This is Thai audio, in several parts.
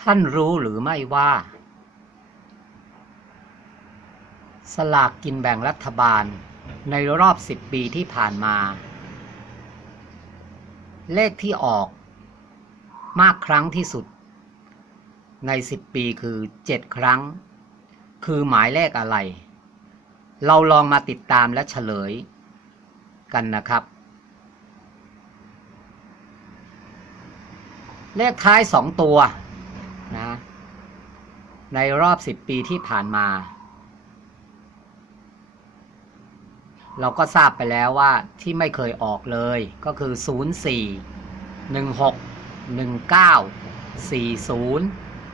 ท่านรู้หรือไม่ว่า สลากกินแบ่งรัฐบาลในรอบ 10 ปีที่ผ่านมา เลขที่ออก มากครั้งที่สุด ใน 10 ปีคือ 7 ครั้ง คือหมายเลขอะไร เราลองมาติดตามและเฉลย กันนะครับ เลขท้าย 2 ตัว ในรอบ 10 ปีที่ผ่านมา เราก็ทราบไปแล้วว่าที่ไม่เคยออกเลยก็คือ 04 16 19 40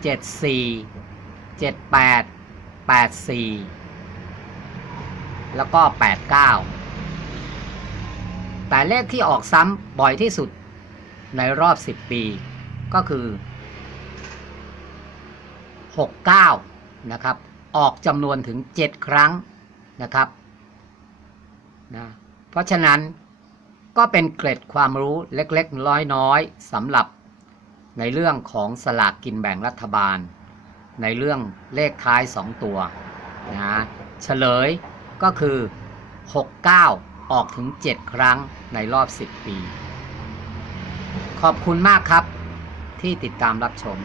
74 78 84 แล้วก็ 89 แต่เลขที่ออกซ้ำบ่อยที่สุดในรอบ 10 ปีก็คือ 69นะครับออกจำนวนถึง 7 ครั้งนะครับนะเพราะฉะนั้นก็เป็นเกร็ดความรู้เล็กๆน้อยๆสำหรับในเรื่องของสลากกินแบ่งรัฐบาล ในเรื่องเลขท้าย 2 ตัวนะเฉลยก็คือ 69 ออกถึง 7 ครั้งในรอบ 10 ปี ขอบคุณมากครับที่ติดตามรับชม